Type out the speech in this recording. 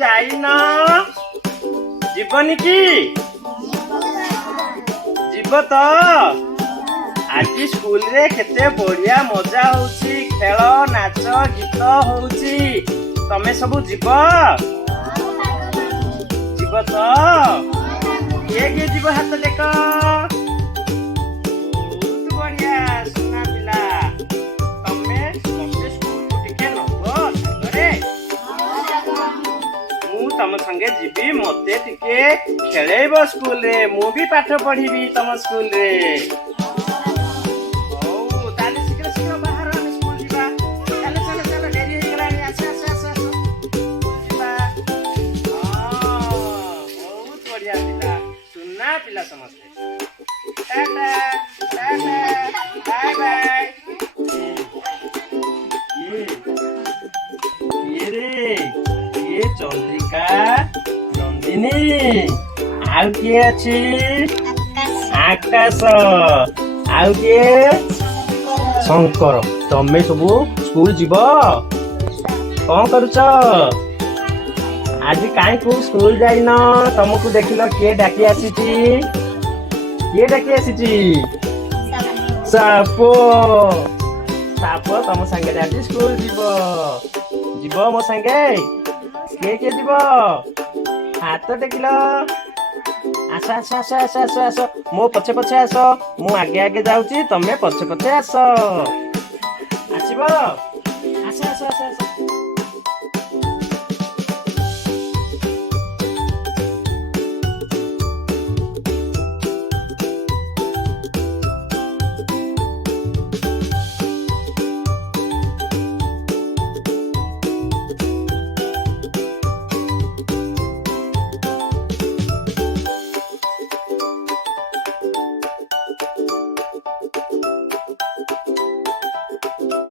ଯାଇନ ଯିବନି କି ଯିବ ତ ଆଜି ସ୍କୁଲରେ କେତେ ବଢିଆ ମଜା ହଉଛି ଖେଳ ନାଚ ଗୀତ ହଉଛି ତମେ ସବୁ ଯିବ ଯିବ ତ କିଏ କିଏ ଯିବ ହାତ ଦେଖ ବହୁତ ବଢିଆ ସୁନା ପିଲା ତମେ ସମସ୍ତେ ସ୍କୁଲକୁ ଟିକେ ନବ ସାଙ୍ଗରେ ମୁଁ ତମ ସାଙ୍ଗେ ଯିବି ମତେ ଟିକେ ଖେଳେଇବ ସ୍କୁଲରେ ମୁଁ ବି ପାଠ ପଢିବି ତମ ସ୍କୁଲରେ ହଉ ତାହେଲେ ଶୀଘ୍ର ଶୀଘ୍ର ବାହାର ଆମେ ସ୍କୁଲ ଯିବା ଚାଲ ଚାଲ ଚାଲ ଡେରି ହେଇଗଲାଣି ଆସ ଆସ ଆସ ଆସ ଯିବା ବହୁତ ବଢିଆ ପିଲା ସୁନା ପିଲା ସମସ୍ତେ ଟାଟା ଟାଟା ବାଏ ବାଏ ये चंद्रिका नंदिनी आउ किए अछि आकाश आउ किए शंकर तमे सब स्कूल जीव कौन करुच आज काई को स्कूल जाइन तुमको देखिल किए डाकी आसीची किए डाकी आसीची सापो साप तम संगे आज स्कूल जीव जीव मो संगे किए किए जीव हाथ टेकिल आस आस आस आस आस आस मो पछे पछे आस मु आगे आगे जाऊची तमे पछे पछे आस आसीबो आस आस आस आस